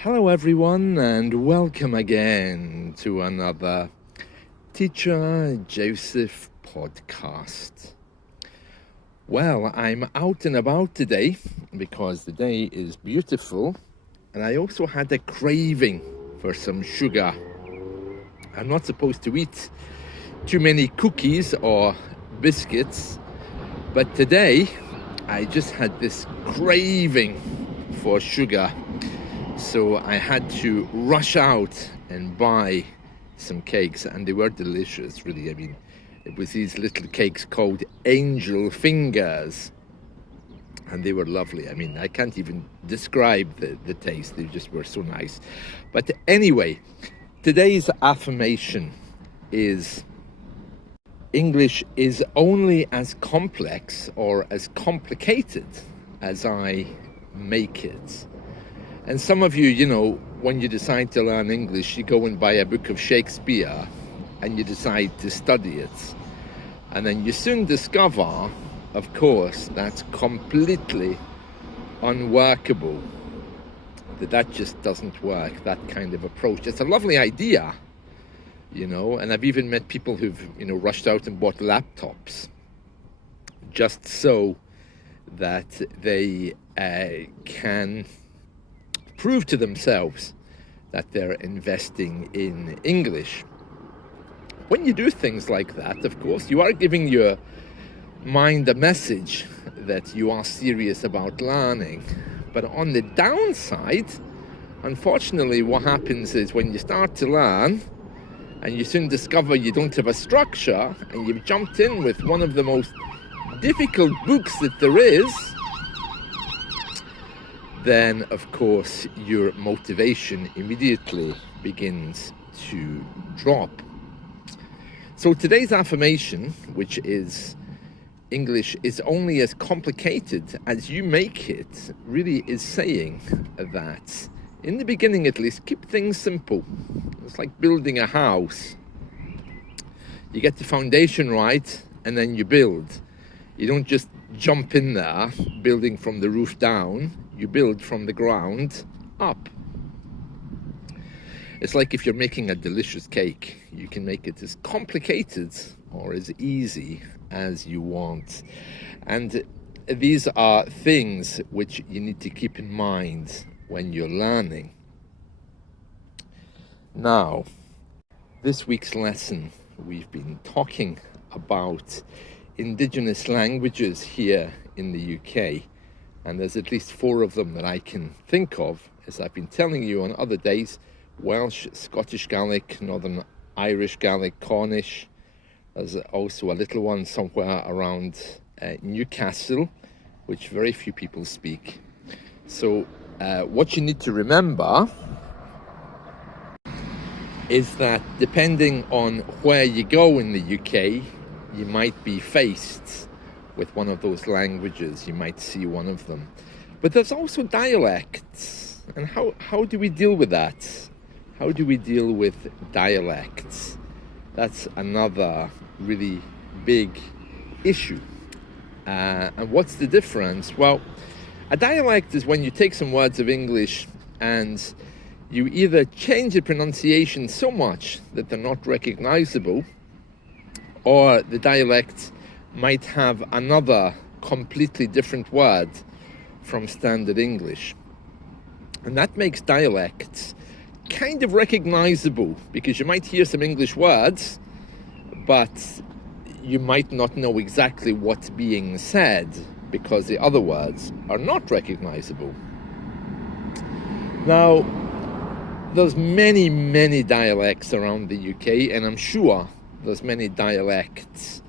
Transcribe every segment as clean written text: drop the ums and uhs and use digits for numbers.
Hello everyone and welcome again to another Teacher Joseph podcast. Well, I'm out and about today because the day is beautiful and I also had a craving for some sugar. I'm not supposed to eat too many cookies or biscuits, but today I just had this craving for sugar. So I had to rush out and buy some cakes, and they were delicious, really. I mean, it was these little cakes called angel fingers, and they were lovely. I mean, I can't even describe the taste. They just were so nice. But anyway, today's affirmation is English is only as complex or as complicated as I make it. And some of you, when you decide to learn English, you go and buy a book of Shakespeare and you decide to study it. And then you soon discover, of course, that's completely unworkable. That just doesn't work, that kind of approach. It's a lovely idea, and I've even met people who've, rushed out and bought laptops just so that they can prove to themselves that they're investing in English. When you do things like that, of course, you are giving your mind a message that you are serious about learning. But on the downside, unfortunately, what happens is when you start to learn and you soon discover you don't have a structure and you've jumped in with one of the most difficult books that there is, then of course your motivation immediately begins to drop. So today's affirmation, which is English is only as complicated as you make it, really is saying that in the beginning at least, keep things simple. It's like building a house. You get the foundation right and then you build. You don't just jump in there building from the roof down. You build from the ground up. It's like if you're making a delicious cake, you can make it as complicated or as easy as you want. And these are things which you need to keep in mind when you're learning. Now, this week's lesson, we've been talking about indigenous languages here in the UK. And there's at least 4 of them that I can think of, as I've been telling you on other days: Welsh, Scottish Gaelic, Northern Irish Gaelic, Cornish. There's also a little one somewhere around Newcastle, which very few people speak. So what you need to remember is that depending on where you go in the UK, you might be faced with one of those languages. You might see one of them. But there's also dialects. And how do we deal with that? How do we deal with dialects? That's another really big issue. And what's the difference? Well, a dialect is when you take some words of English and you either change the pronunciation so much that they're not recognizable, or the dialect might have another completely different word from standard English. And that makes dialects kind of recognizable, because you might hear some English words, but you might not know exactly what's being said because the other words are not recognizable. Now, there's many, many dialects around the UK, and I'm sure there's many dialects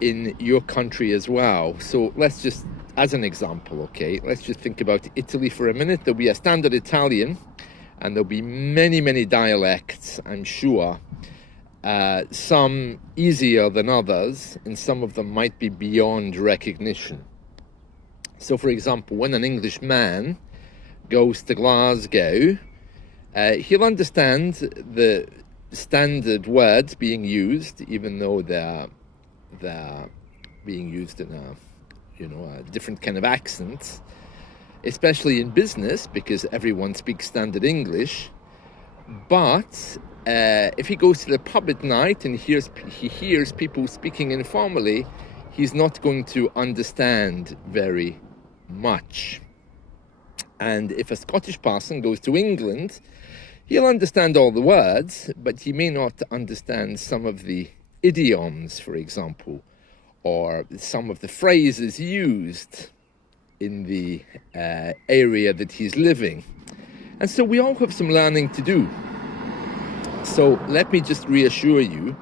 in your country as well. So let's just, as an example, let's just think about Italy for a minute. There'll be a standard Italian, and there'll be many, many dialects, I'm sure. Some easier than others, and some of them might be beyond recognition. So, for example, when an Englishman goes to Glasgow, he'll understand the standard words being used, even though they're being used in a different kind of accent. especially in business, because everyone speaks standard English. But if he goes to the pub at night and he hears people speaking informally, he's not going to understand very much. And if a Scottish person goes to England, he'll understand all the words, but he may not understand some of the idioms, for example, or some of the phrases used in the area that he's living. And so we all have some learning to do. So let me just reassure you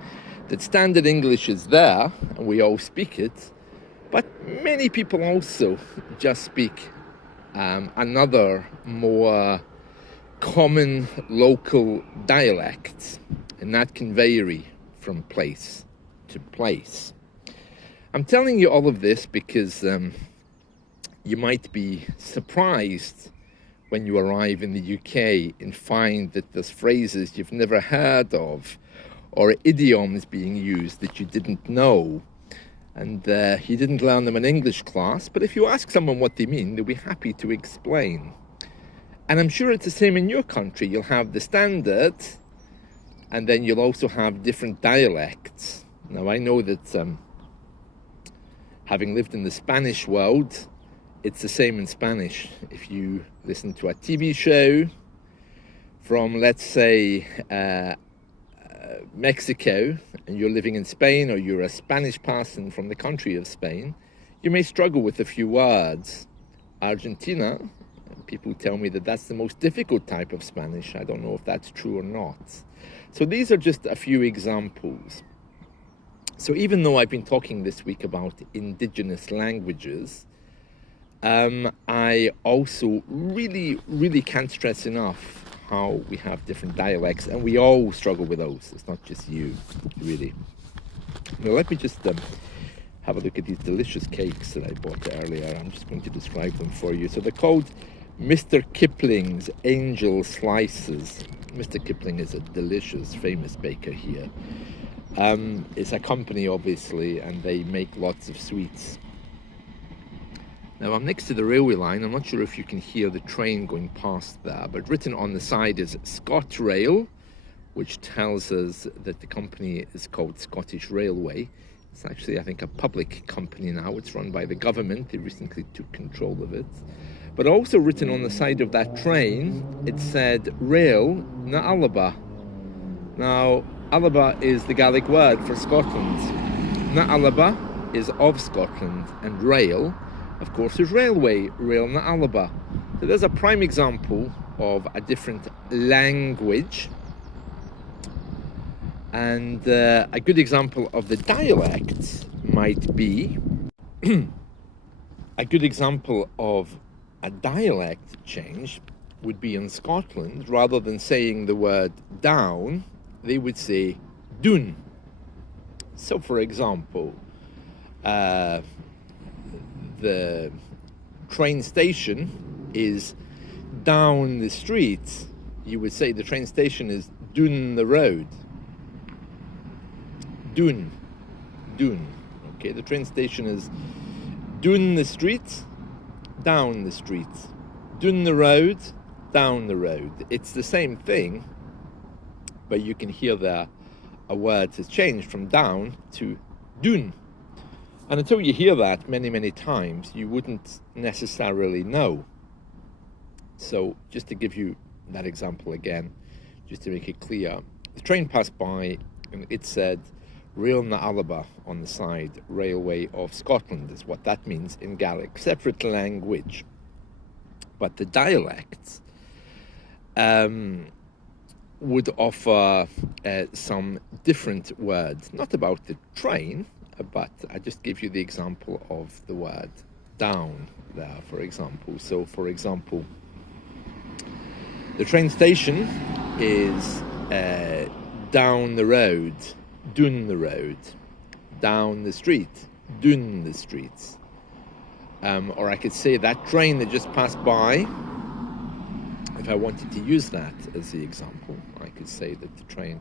that standard English is there, and we all speak it, but many people also just speak another more common local dialect, and that can vary from place to place. I'm telling you all of this because you might be surprised when you arrive in the UK and find that there's phrases you've never heard of, or idioms being used that you didn't know, and you didn't learn them in English class, but if you ask someone what they mean, they'll be happy to explain. And I'm sure it's the same in your country. You'll have the standard, and then you'll also have different dialects. Now, I know that having lived in the Spanish world, it's the same in Spanish. If you listen to a TV show from, let's say, Mexico, and you're living in Spain, or you're a Spanish person from the country of Spain, you may struggle with a few words. Argentina, people tell me that that's the most difficult type of Spanish. I don't know if that's true or not. So these are just a few examples. So even though I've been talking this week about indigenous languages, I also really can't stress enough how we have different dialects, and we all struggle with those. It's not just you, really. Now let me just have a look at these delicious cakes that I bought earlier. I'm just going to describe them for you. So they're called Mr. Kipling's Angel Slices. Mr. Kipling is a delicious, famous baker here. It's a company, obviously, and they make lots of sweets. Now, I'm next to the railway line. I'm not sure if you can hear the train going past there, but written on the side is ScotRail, which tells us that the company is called Scottish Railway. It's actually, I think, a public company now. It's run by the government. They recently took control of it. But also written on the side of that train, it said Rail na Alaba. Now, Alaba is the Gaelic word for Scotland. Na Alaba is of Scotland, and rail, of course, is railway, Rail na Alaba. So there's a prime example of a different language, and a good example of the dialect might be a good example of a dialect change would be in Scotland. Rather than saying the word down, they would say dún. So, for example, the train station is down the street. You would say the train station is dún the road. Dún. Okay, the train station is dún the street, down the street. Dún the road, down the road. It's the same thing, but you can hear that a word has changed from down to dún. And until you hear that many times, you wouldn't necessarily know. So just to give you that example again, just to make it clear, the train passed by and it said Rail na Alaba on the side, Railway of Scotland is what that means in Gaelic, separate language. But the dialects would offer some different words, not about the train, but I just give you the example of the word down there, for example. So, for example, the train station is down the road, dún the road. Down the street, dún the streets. Or I could say that train that just passed by, if I wanted to use that as the example, I could say that the train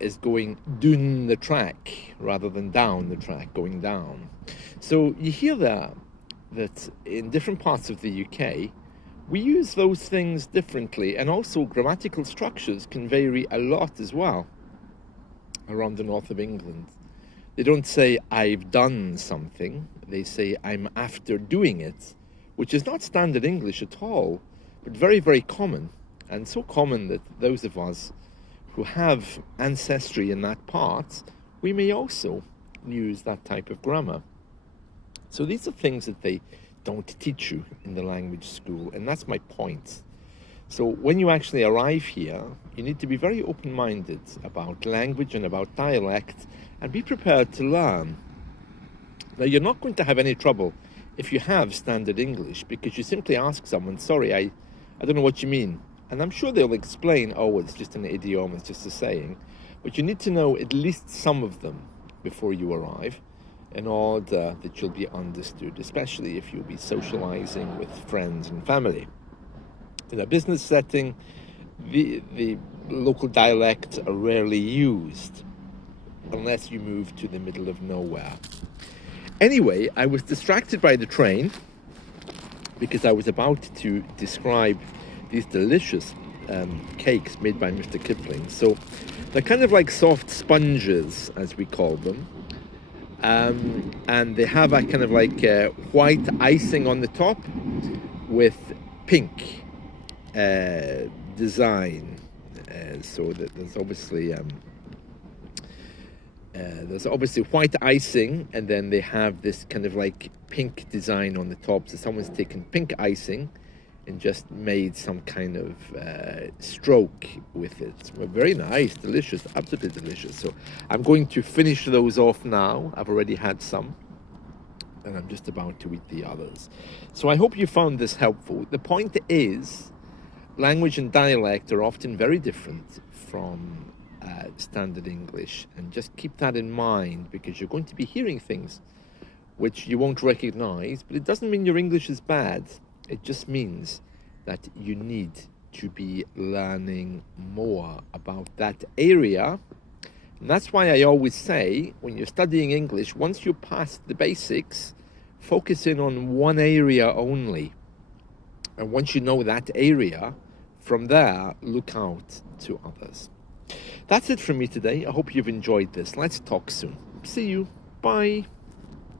is going dún the track rather than down the track, going down. So you hear that that in different parts of the UK, we use those things differently, and also grammatical structures can vary a lot as well around the north of England. They don't say, I've done something, they say, I'm after doing it, which is not standard English at all, but very, very common, and so common that those of us who have ancestry in that part, we may also use that type of grammar. So these are things that they don't teach you in the language school, and that's my point. So when you actually arrive here, you need to be very open-minded about language and about dialect, and be prepared to learn. Now, you're not going to have any trouble if you have standard English, because you simply ask someone, sorry, I don't know what you mean. And I'm sure they'll explain, oh, it's just an idiom, it's just a saying. But you need to know at least some of them before you arrive, in order that you'll be understood, especially if you'll be socializing with friends and family. In a business setting, the local dialects are rarely used, unless you move to the middle of nowhere. Anyway, I was distracted by the train, because I was about to describe these delicious cakes made by Mr. Kipling. So they're kind of like soft sponges, as we call them. And they have a kind of like white icing on the top with pink design. So that there's obviously white icing, and then they have this kind of like pink design on the top. So someone's taken pink icing and just made some kind of stroke with it. Well, very nice, delicious, absolutely delicious. So I'm going to finish those off now. I've already had some, and I'm just about to eat the others. So I hope you found this helpful. The point is, language and dialect are often very different from standard English, and just keep that in mind, because you're going to be hearing things which you won't recognize, but it doesn't mean your English is bad. It just means that you need to be learning more about that area. And that's why I always say, when you're studying English, once you pass the basics, focus in on one area only. And once you know that area, from there, look out to others. That's it from me today. I hope you've enjoyed this. Let's talk soon. See you. Bye.